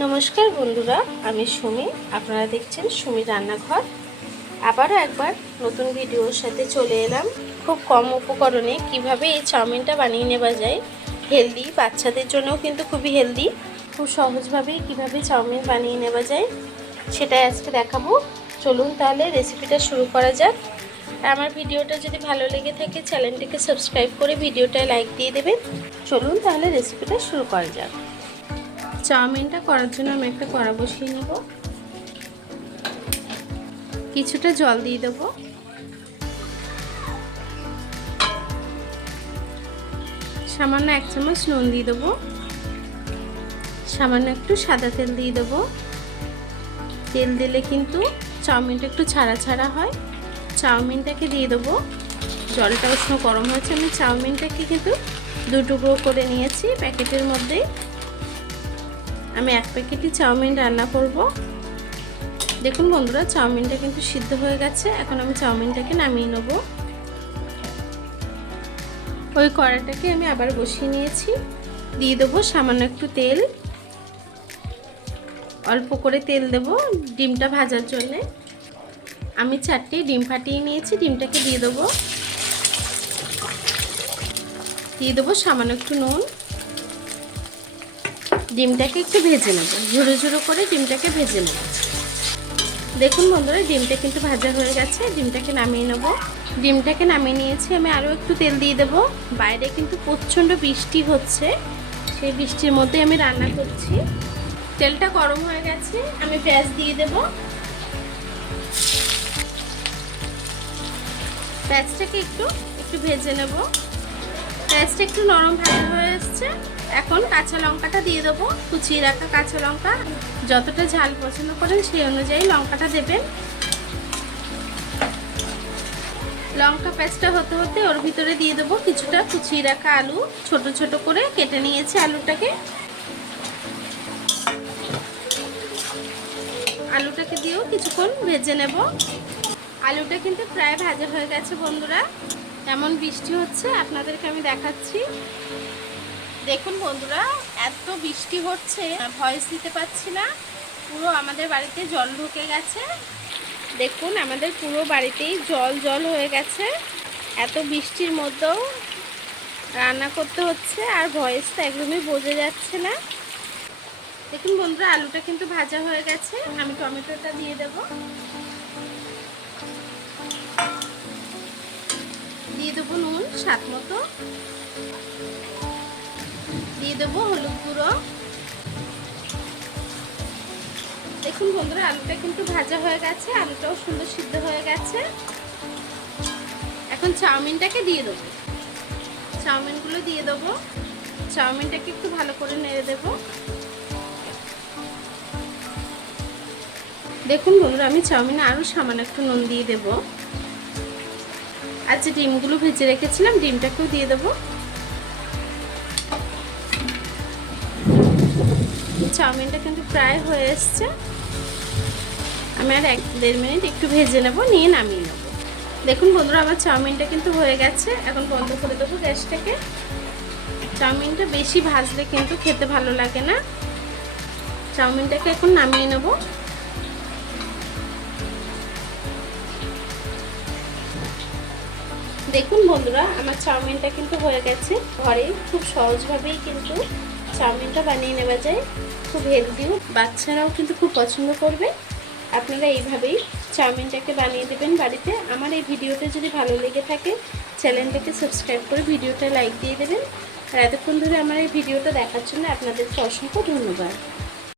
নমস্কার বন্ধুরা, আমি সুমি। আপনারা দেখছেন সুমি রান্নাঘর। আবারও একবার নতুন ভিডিওর সাথে চলে এলাম। খুব কম উপকরণে কিভাবে এই চাউমিনটা বানিয়ে নেওয়া যায়, হেলদি, বাচ্চাদের জন্যও কিন্তু খুবই হেলদি। খুব সহজভাবেই কিভাবে চাউমিন বানিয়ে নেওয়া যায় সেটাই আজকে দেখাবো। চলুন তাহলে রেসিপিটা শুরু করা যাক। আমার ভিডিওটা যদি ভালো লেগে থাকে চ্যানেলটিকে সাবস্ক্রাইব করে ভিডিওটায় লাইক দিয়ে দেবেন। চলুন তাহলে রেসিপিটা শুরু করা যাক। চাউমিনটা করার জন্য আমি একটা কড়া বসিয়ে নেব। কিছুটা জল দিয়ে দেব। সামান্য 1 চামচ নুন দিয়ে দেবো। সামান্য একটু সাদা তেল দিয়ে দেবো। তেল দিলে কিন্তু চাউমিনটা একটু ছাড়া ছাড়া হয়। চাউমিনটাকে দিয়ে দেবো। জলটা উষ্ণ গরম হয়েছে। আমি চাউমিনটাকে কিন্তু 2 টুকরো করে নিয়েছি প্যাকেটের মধ্যে। আমি 1 প্যাকেটই চাউমিন রান্না করব। দেখুন বন্ধুরা, চাউমিনটা কিন্তু সিদ্ধ হয়ে গেছে। এখন আমি চাউমিনটাকে নামিয়ে নেব। ওই কড়াটাকে আমি আবার বসিয়ে নিয়েছি। দিয়ে দেবো সামান্য একটু তেল। অল্প করে তেল দেব ডিমটা ভাজার জন্য। আমি 4টি ডিম ফাটিয়ে নিয়েছি। ডিমটাকে দিয়ে দেবো। দিয়ে দেবো সামান্য একটু নুন। ডিমটাকে একটু ভেজে নেব, ঝুড়ো ঝুড়ো করে ডিমটাকে ভেজে নেব। দেখুন বন্ধুরা, ডিমটা কিন্তু ভাজা হয়ে গেছে। ডিমটাকে নামিয়ে নেব। ডিমটাকে নামিয়ে নিয়েছি। আমি আরও একটু তেল দিয়ে দেবো। বাইরে কিন্তু প্রচণ্ড বৃষ্টি হচ্ছে, সেই বৃষ্টির মধ্যে আমি রান্না করছি। তেলটা গরম হয়ে গেছে। আমি পেঁয়াজ দিয়ে দেব। পেঁয়াজটাকে একটু ভেজে নেব। পেঁয়াজটা একটু নরম ভাজা হয়ে এসছে। এখন কাঁচা লঙ্কাটা দিয়ে দেবো। কুচিয়ে রাখা কাঁচা লঙ্কা। যতটা ঝাল পছন্দ করেন সেই অনুযায়ী লঙ্কাটা দেবেন। লঙ্কা পেঁয়াজটা হতে হতে ওর ভিতরে দিয়ে দেবো কিছুটা কুচিয়ে রাখা আলু। ছোট ছোট করে কেটে নিয়েছি আলুটাকে। আলুটাকে দিয়েও কিছুক্ষণ ভেজে নেব। আলুটা কিন্তু প্রায় ভাজা হয়ে গেছে বন্ধুরা। এমন বৃষ্টি হচ্ছে, আপনাদেরকে আমি দেখাচ্ছি। দেখুন বন্ধুরা, এত বৃষ্টি হচ্ছে ভয়েস দিতে পারছি না। পুরো আমাদের বাড়িতে জল ঢুকে গেছে। দেখুন আমাদের পুরো বাড়িতেই জল জল হয়ে গেছে। এত বৃষ্টির মধ্যেও রান্না করতে হচ্ছে, আর ভয়েসটা একদমই বোঝা যাচ্ছে না। দেখুন বন্ধুরা, আলুটা কিন্তু ভাজা হয়ে গেছে। আমি টমেটোটা দিয়ে দেব। দিয়ে দেবো নুন স্বাদ মতো। দিয়ে দেবো হলুদ গুঁড়ো। দেখুন বন্ধুরা, আলুটা কিন্তু ভাজা হয়ে গেছে। আলুটাও সুন্দর সিদ্ধ হয়ে গেছে। এখন চাউমিনটাকে দিয়ে দেবো। চাউমিনগুলো দিয়ে দেবো। চাউমিনটাকে একটু ভালো করে নেড়ে দেবো। দেখুন বন্ধুরা, আমি চাউমিনে আরও সামান্য একটু নুন দিয়ে দেবো। আর যে ডিমগুলো ভেজে রেখেছিলাম ডিমটাকেও দিয়ে দেবো। চাউমিনটা কিন্তু প্রায় হয়ে এসছে। আমি আর 1-1.5 মিনিট একটু ভেজে নেব, নিয়ে নামিয়ে নেব। দেখুন বন্ধুরা, আমার চাউমিনটা কিন্তু হয়ে গেছে। এখন বন্ধ করে দেবো গ্যাসটাকে। চাউমিনটা বেশি ভাজলে কিন্তু খেতে ভালো লাগে না। চাউমিনটাকে এখন নামিয়ে নেব। দেখুন বন্ধুরা, আমার চাউমিনটা কিন্তু হয়ে গেছে। ঘরে খুব সহজভাবেই কিন্তু চাউমিনটা বানিয়ে নেওয়া যায়। খুব হেলদিও, বাচ্চারাও কিন্তু খুব পছন্দ করবে। আপনারা এইভাবেই চাউমিনটাকে বানিয়ে দেবেন বাড়িতে। আমার এই ভিডিওটা যদি ভালো লেগে থাকে চ্যানেলটাকে সাবস্ক্রাইব করে ভিডিওটা লাইক দিয়ে দেবেন। আর এতক্ষণ ধরে আমার এই ভিডিওটা দেখার জন্য আপনাদেরকে অসংখ্য ধন্যবাদ।